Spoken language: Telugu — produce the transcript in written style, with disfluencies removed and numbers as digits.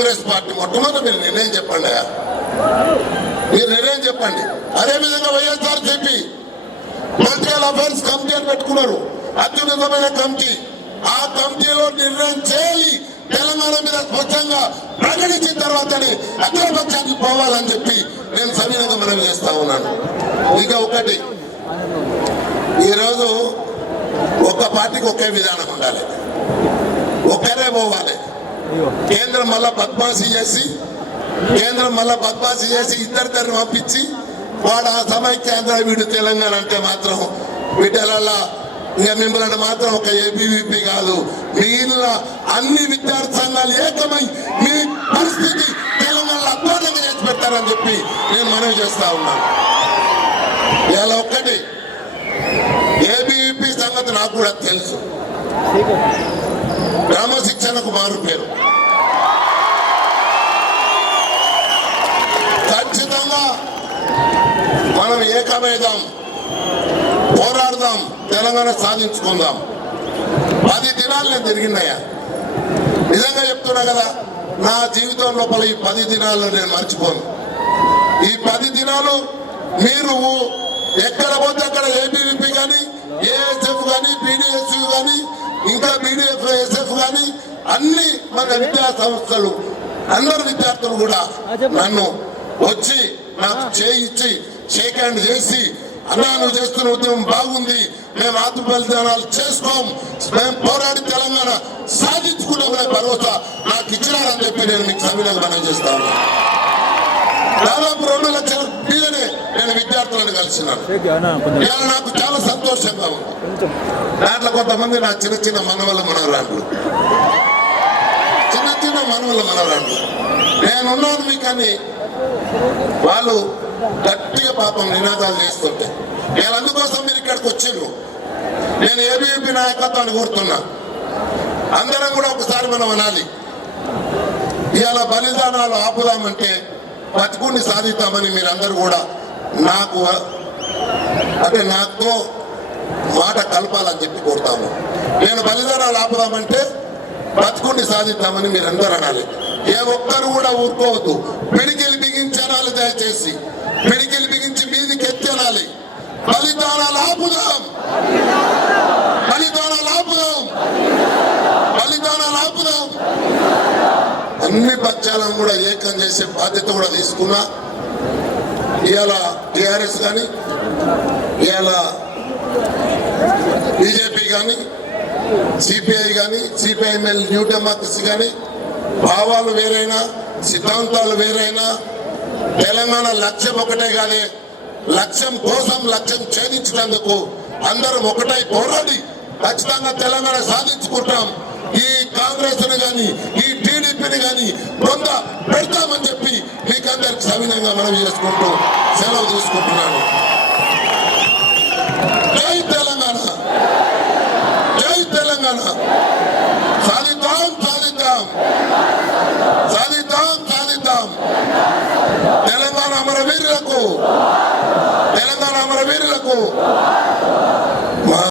కాంగ్రెస్ పార్టీ మొట్టమొదటి మీరు నిర్ణయం చెప్పండి, మీరు నిర్ణయం చెప్పండి. అదేవిధంగా వైఎస్ఆర్సీపీ పొలిటికల్ అఫైర్స్ కమిటీ అని పెట్టుకున్నారు, అత్యున్నతమైన కమిటీ. ఆ కమిటీలో నిర్ణయం చేయాలి, తెలంగాణ మీద స్పష్టంగా ప్రకటించిన తర్వాతనే అఖిలపక్షానికి పోవాలని చెప్పి నేను సవినయంగా మనవి చేస్తా ఉన్నాను. ఇక ఒకటి, ఈరోజు ఒక్క పార్టీకి ఒకే విధానం ఉండాలి, ఒక్కరే పోవాలి. కేంద్రం మళ్ళా బద్మాషి చేసి ఇద్దరిద్దరిని పంపించి వాడు ఆ సమైక్యాంధ్ర వీడు తెలంగాణ అంటే మాత్రం వీటిలలో ఇంకా మిమ్మల్ని మాత్రం ఒక ఏబీవీపీ కాదు, మిగిలిన అన్ని విద్యార్థి సంఘాలు ఏకమై మీ పరిస్థితి తెలంగాణలో అద్భుతంగా చేసి పెట్టారని చెప్పి నేను మనవి చేస్తా ఉన్నాను. ఇలా ఒక్కటి, ఏబీవీపీ సంగతి నాకు కూడా తెలుసు, క్రమశిక్షణకు మారు పేరు. ఖచ్చితంగా మనం ఏకమేదాం, పోరాడదాం, తెలంగాణ సాధించుకుందాం. 10 దినాలు నేను తిరిగినాయా, నిజంగా చెప్తున్నా కదా, నా జీవితం లోపల ఈ 10 దినాలు నేను మర్చిపోను. ఈ 10 దినాలు మీరు ఎక్కడ పోతే అక్కడ ఏబీవీపీ కానీ, ఏఎస్ఎఫ్ కానీ, బీడీఎస్యూ కానీ, ఇంకా బీడీఎఫ్ఎస్ఎఫ్ కానీ అన్ని మన విద్యా సంస్థలు అందరు విద్యార్థులు కూడా నన్ను వచ్చి నాకు చేయించి షేక్ హ్యాండ్ చేసి, అన్నా నువ్వు చేస్తున్న ఉద్యమం బాగుంది, మేము ఆత్మ బలిదానాలు చేసుకోం, మేము పోరాడి తెలంగాణ సాధించుకునే భరోసా నాకు ఇచ్చినారని చెప్పి నేను మీకు సవినయంగా మనం చేస్తాను. దాదాపు 2 లక్షల మీదనే నేను విద్యార్థులను కలిసినాను. ఇవాళ నాకు చాలా సంతోషంగా ఉంది. దాంట్లో కొంతమంది నా చిన్న చిన్న మనవరాండ్లు నేనున్నాను మీకు అని వాళ్ళు గట్టిగా పాపం నినాదాలు చేస్తుంటే నేను అందుకోసం మీరు ఇక్కడికి వచ్చిండ్రు. నేను ఏబీవీపీ నాయకత్వాన్ని కోరుతున్నా, అందరం కూడా ఒకసారి మనం అనాలి, ఇవాళ బలిదానాలు ఆపుదామంటే బతుకుని సాధిద్దామని మీరందరూ కూడా నాతో మాట కలపాలని చెప్పి కోరుతాము. నేను బలిదానాలు ఆపుదామంటే బతుకుని సాధిద్దామని మీరందరూ అనాలి. ఏ ఒక్కరు కూడా ఊరుకోవద్దు, పిడికిలు బిగించనాలి, దయచేసి పిడికిలు బిగించి మీదికి ఎత్తనాలి. బలిదానాలు ఆపుదాం, అన్ని పక్షాలను కూడా ఏకం చేసే బాధ్యత కూడా తీసుకున్నా. ఇవాళ టీఆర్ఎస్ కానీ, ఇవాళ బీజేపీ కానీ, సిపిఐ కానీ, సిపిఐఎంఎల్ న్యూ డెమోక్రసీ కానీ, భావాలు వేరైనా, సిద్ధాంతాలు వేరైనా, తెలంగాణ లక్ష్యం ఒకటే కాదే, లక్ష్యం కోసం లక్ష్యం ఛేదించినందుకు అందరం ఒకటై పోరాడి ఖచ్చితంగా తెలంగాణ సాధించుకుంటాం. ఈ కాంగ్రెస్ కానీ, ఈ టీడీపీని కానీ బొంద పెడతామని చెప్పి మీకందరికి సవినంగా మనం చేసుకుంటూ సెలవు తీసుకుంటున్నాను. జై తెలంగాణ, జై తెలంగాణ, సాధిద్దాం, తెలంగాణ అమరవీరులకు